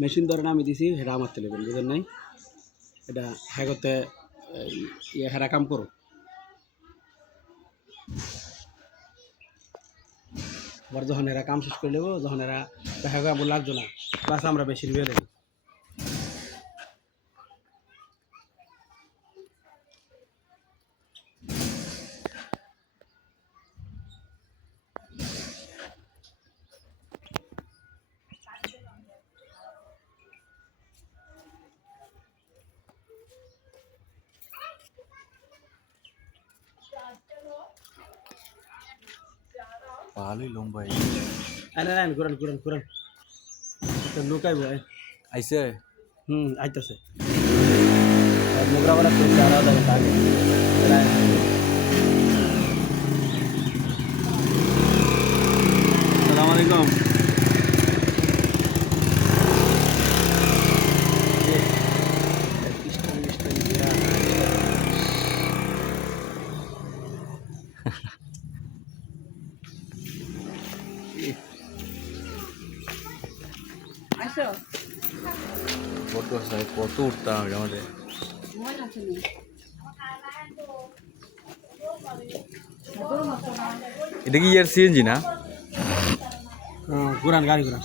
machine ধরে আমি দিছি হেরা আমার তেলেবেন বুঝেন নাই এটা হ্যাঁ করতে হেরা কাম করো আবার যখন এরা কাম শেষ করে নেবো যখন এরা দেখা গেল আমার লাগতো না প্লাস আমরা বেশি নিয়ে নেব ভালোই লম্বা আরে না ঘুরান ঘুরান ঘুরান লুকাইব আইসে আইতেছে মোগরাওয়ালা তো চার আধা ঘন্টা আগে আসসালামু আলাইকুম বড্ড কত উঠতাম আমাদের এটা কি ইয়ার সিএনজি না ঘুরান গাড়ি ঘুরান